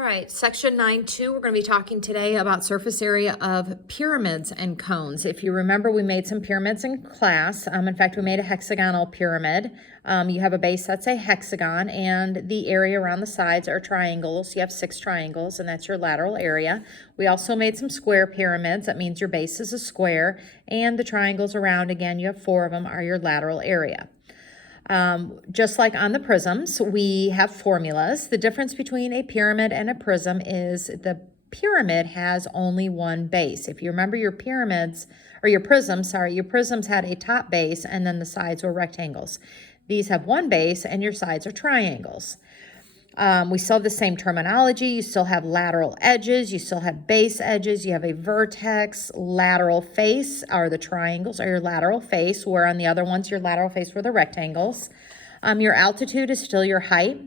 All right, section 9.2, we're going to be talking today about surface area of pyramids and cones. If you remember, we made some pyramids in class. In fact, we made a hexagonal pyramid. You have a base that's a hexagon, and the area around the sides are triangles. You have 6 triangles, and that's your lateral area. We also made some square pyramids. That means your base is a square, and the triangles around, again, you have 4 of them, are your lateral area. Just like on the prisms, we have formulas. The difference between a pyramid and a prism is the pyramid has only one base. If you remember your pyramids, or your prisms had a top base and then the sides were rectangles. These have one base and your sides are triangles. We still have the same terminology. You still have lateral edges. You still have base edges. You have a vertex. Lateral face are the triangles, or your lateral face, where on the other ones, your lateral face were the rectangles. Your altitude is still your height.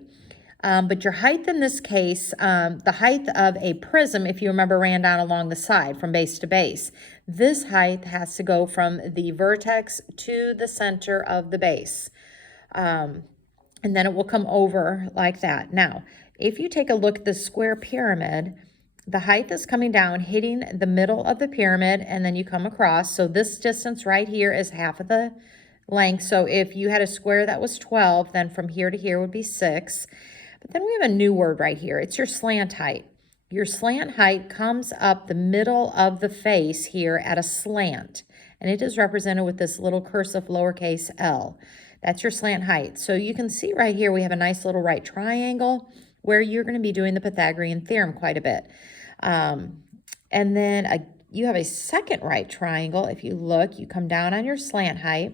But your height in this case, the height of a prism, if you remember, ran down along the side from base to base. This height has to go from the vertex to the center of the base. And then it will come over like that. Now, if you take a look at the square pyramid, the height is coming down, hitting the middle of the pyramid, and then you come across. So this distance right here is half of the length. So if you had a square that was 12, then from here to here would be 6. But then we have a new word right here. It's your slant height. Your slant height comes up the middle of the face here at a slant, and it is represented with this little cursive lowercase l. That's your slant height. So you can see right here we have a nice little right triangle where you're going to be doing the Pythagorean theorem quite a bit. And then you have a second right triangle. If you look, you come down on your slant height.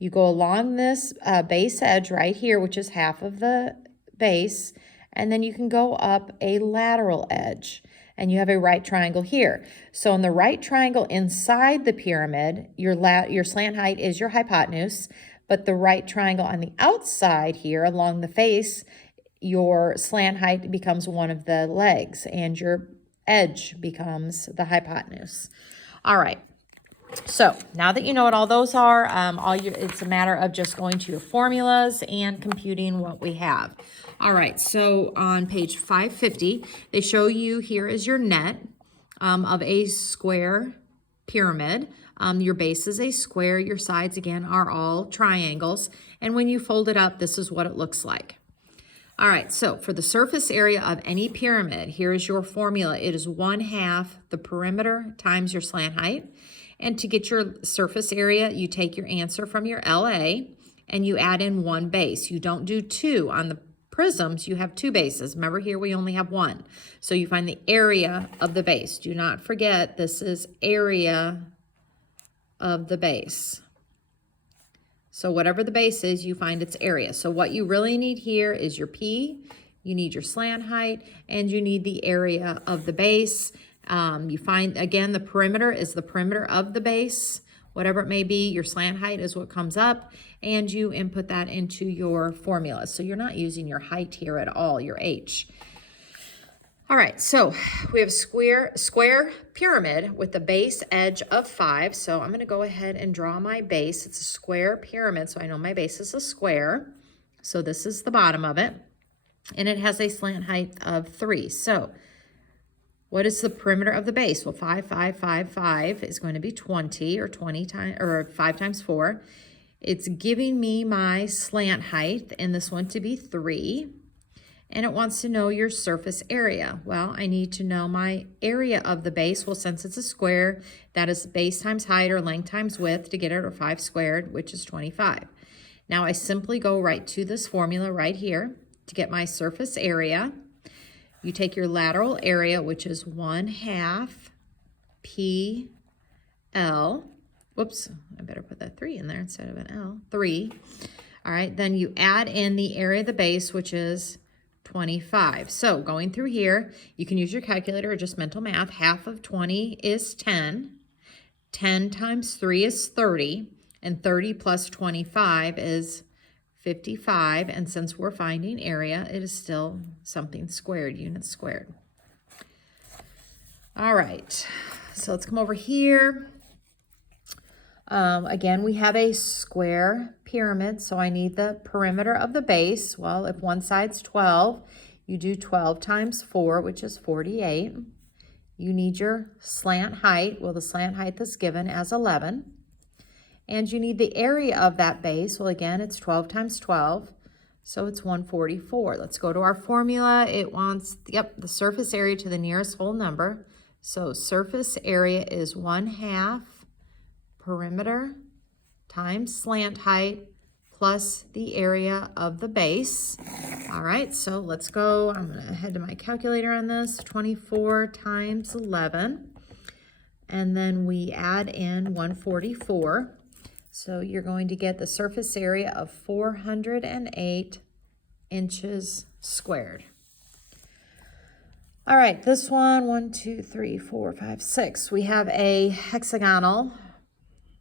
You go along this base edge right here, which is half of the base, and then you can go up a lateral edge. And you have a right triangle here. So in the right triangle inside the pyramid, your slant height is your hypotenuse, but the right triangle on the outside here along the face, your slant height becomes one of the legs, and your edge becomes the hypotenuse. All right. So now that you know what all those are, it's a matter of just going to your formulas and computing what we have. All right, so on page 550, they show you here is your net of a square pyramid. Your base is a square. Your sides, again, are all triangles. And when you fold it up, this is what it looks like. All right, so for the surface area of any pyramid, here is your formula. It is 1/2 the perimeter times your slant height. And to get your surface area, you take your answer from your LA and you add in 1 base. You don't do 2. On the prisms, you have 2 bases. Remember, here we only have 1. So you find the area of the base. Do not forget, this is area of the base. So whatever the base is, you find its area. So what you really need here is your P, you need your slant height, and you need the area of the base. You find, again, the perimeter is the perimeter of the base. Whatever it may be, your slant height is what comes up, and you input that into your formula. So you're not using your height here at all, your H. All right, so we have square pyramid with the base edge of 5. So I'm going to go ahead and draw my base. It's a square pyramid, so I know my base is a square. So this is the bottom of it, and it has a slant height of 3. So what is the perimeter of the base? Well, 5, 5, 5, 5 is going to be 20, or 20 times, or 5 times 4. It's giving me my slant height, and this one to be 3. And it wants to know your surface area. Well, I need to know my area of the base. Well, since it's a square, that is base times height, or length times width, to get it, or 5 squared, which is 25. Now I simply go right to this formula right here to get my surface area. You take your lateral area, which is 1/2 PL. Whoops, I better put that 3 in there instead of an L. 3. All right, then you add in the area of the base, which is 25. So going through here, you can use your calculator or just mental math. Half of 20 is 10. 10 times 3 is 30. And 30 plus 25 is 55, and since we're finding area, it is still something squared, units squared. All right, so let's come over here. Again, we have a square pyramid, so I need the perimeter of the base. Well, if one side's 12, You do 12 times 4, which is 48. You need your slant height. Well, the slant height is given as 11. And you need the area of that base. Well, again, it's 12 times 12, so it's 144. Let's go to our formula. It wants, the surface area to the nearest whole number. So surface area is 1/2 perimeter times slant height plus the area of the base. All right, so let's go. I'm going to head to my calculator on this. 24 times 11. And then we add in 144. So you're going to get the surface area of 408 inches squared. All right, this one, 1, 2, 3, 4, 5, 6. We have a hexagonal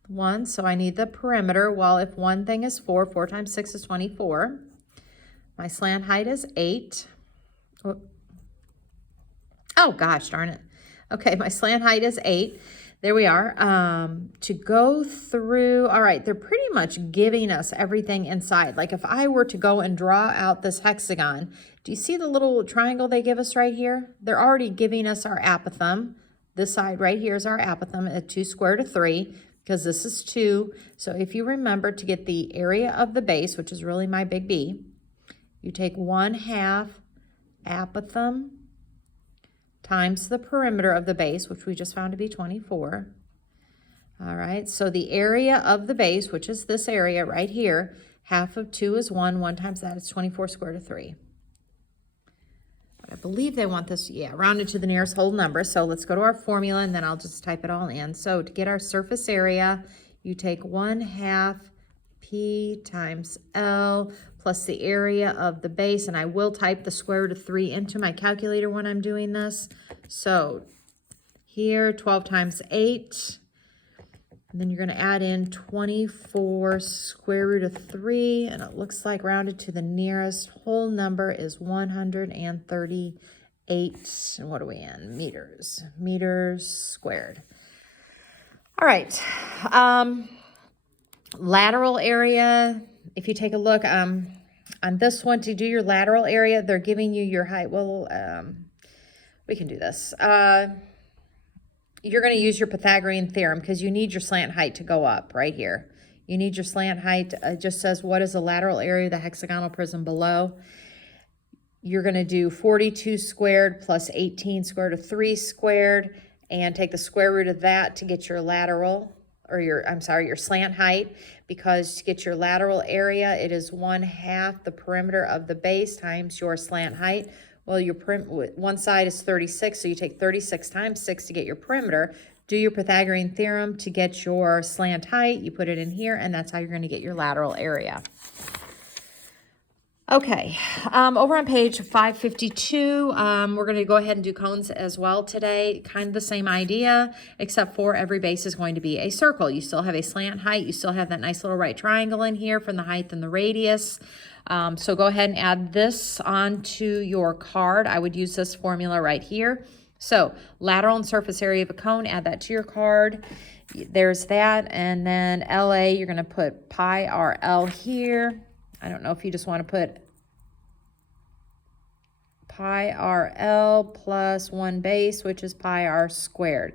one, so I need the perimeter. Well, if one thing is 4, 4 times 6 is 24. My slant height is 8. Oh, gosh, darn it. Okay, my slant height is 8. There we are. To go through, all right, they're pretty much giving us everything inside. Like if I were to go and draw out this hexagon, do you see the little triangle they give us right here? They're already giving us our apothem. This side right here is our apothem at 2 square root of 3, because this is 2. So if you remember, to get the area of the base, which is really my big B, you take 1/2 apothem times the perimeter of the base, which we just found to be 24. All right, so the area of the base, which is this area right here, 1/2 of 2 is 1. 1 times that is 24 square root of 3. But I believe they want this, rounded to the nearest whole number. So let's go to our formula, and then I'll just type it all in. So to get our surface area, you take 1/2 P times L plus the area of the base, and I will type the square root of 3 into my calculator when I'm doing this. So here, 12 times 8, and then you're going to add in 24 square root of 3, and it looks like rounded to the nearest whole number is 138, and what are we in? Meters squared. All right. Lateral area, if you take a look on this one, to do your lateral area, they're giving you your height. Well, we can do this. You're going to use your Pythagorean theorem because you need your slant height to go up right here. You need your slant height. It just says, what is the lateral area of the hexagonal prism below? You're going to do 42 squared plus 18 square root of 3 squared, and take the square root of that to get your lateral, or your slant height, because to get your lateral area, it is 1/2 the perimeter of the base times your slant height. Well, your one side is 36, so you take 36 times 6 to get your perimeter. Do your Pythagorean theorem to get your slant height. You put it in here, and that's how you're going to get your lateral area. Okay, over on page 552, we're going to go ahead and do cones as well today. Kind of the same idea, except for every base is going to be a circle. You still have a slant height. You still have that nice little right triangle in here from the height and the radius. So go ahead and add this onto your card. I would use this formula right here. So lateral and surface area of a cone, add that to your card. There's that. And then LA, you're going to put pi RL here. I don't know if you just want to put pi RL plus 1 base, which is pi R squared.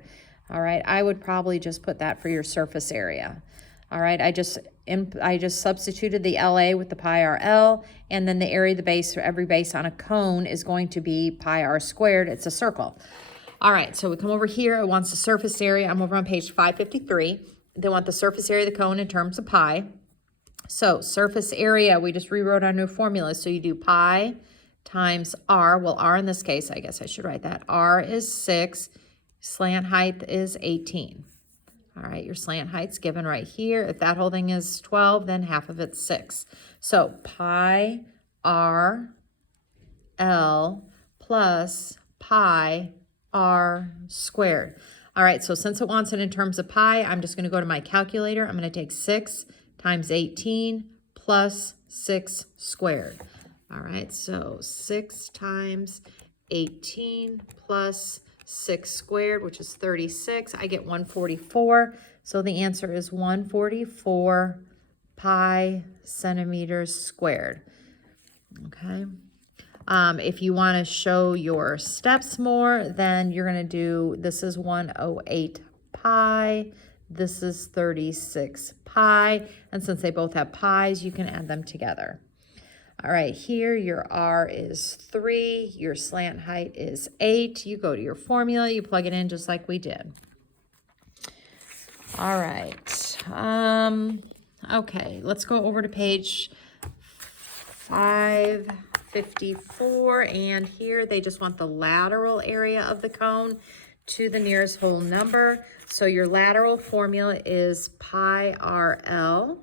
All right, I would probably just put that for your surface area. All right, I just substituted the LA with the pi RL, and then the area of the base for every base on a cone is going to be pi R squared. It's a circle. All right, so we come over here. It wants the surface area. I'm over on page 553. They want the surface area of the cone in terms of pi. So surface area, we just rewrote our new formula. So you do pi times R. Well, R in this case, I guess I should write that. R is 6. Slant height is 18. All right, your slant height's given right here. If that whole thing is 12, then half of it's 6. So pi R L plus pi R squared. All right, so since it wants it in terms of pi, I'm just going to go to my calculator. I'm going to take 6 times 18 plus 6 squared. All right, so 6 times 18 plus 6 squared, which is 36. I get 144. So the answer is 144 pi centimeters squared. Okay. If you want to show your steps more, then you're going to do, this is 108 pi, this is 36 pi, and since they both have pi's, you can add them together. All right, here your R is 3, your slant height is 8. You go to your formula, you plug it in just like we did. All right, okay, let's go over to page 554, and here they just want the lateral area of the cone to the nearest whole number. So your lateral formula is pi RL.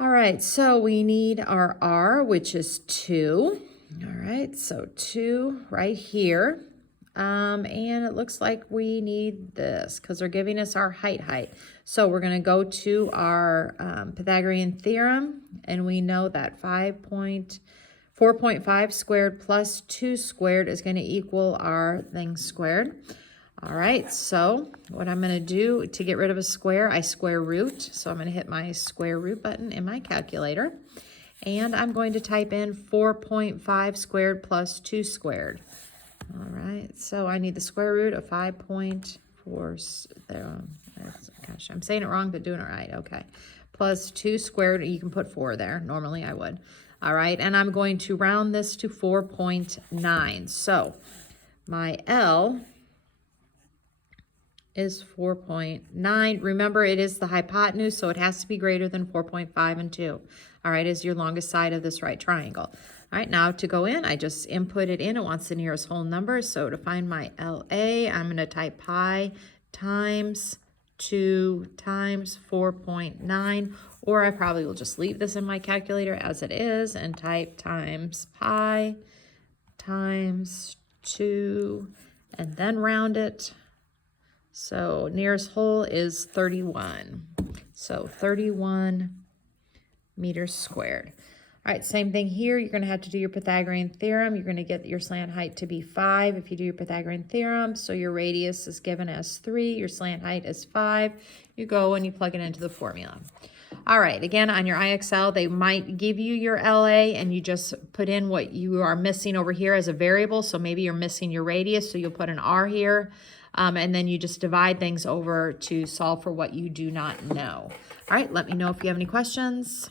All right, so we need our R, which is 2. All right, so 2 right here. And it looks like we need this because they're giving us our height. So we're going to go to our Pythagorean theorem, and we know that 4.5 squared plus 2 squared is going to equal our thing squared. All right, so what I'm going to do to get rid of a square, I square root. So I'm going to hit my square root button in my calculator, and I'm going to type in 4.5 squared plus 2 squared. All right, so I need the square root of 5.4, gosh, I'm saying it wrong, but doing it right, okay. Plus 2 squared, you can put 4 there, normally I would. All right, and I'm going to round this to 4.9. So my L is 4.9. Remember, it is the hypotenuse, so it has to be greater than 4.5 and 2. All right, is your longest side of this right triangle. All right, now to go in, I just input it in. It wants the nearest whole number. So to find my LA, I'm going to type pi times 2 times 4.9, or I probably will just leave this in my calculator as it is and type times pi times 2 and then round it. So nearest whole is 31. So 31 meters squared. All right, same thing here. You're going to have to do your Pythagorean theorem. You're going to get your slant height to be 5 if you do your Pythagorean theorem. So your radius is given as 3. Your slant height is 5. You go and you plug it into the formula. All right, again, on your IXL, they might give you your LA, and you just put in what you are missing over here as a variable. So maybe you're missing your radius, so you'll put an R here. And then you just divide things over to solve for what you do not know. All right, let me know if you have any questions.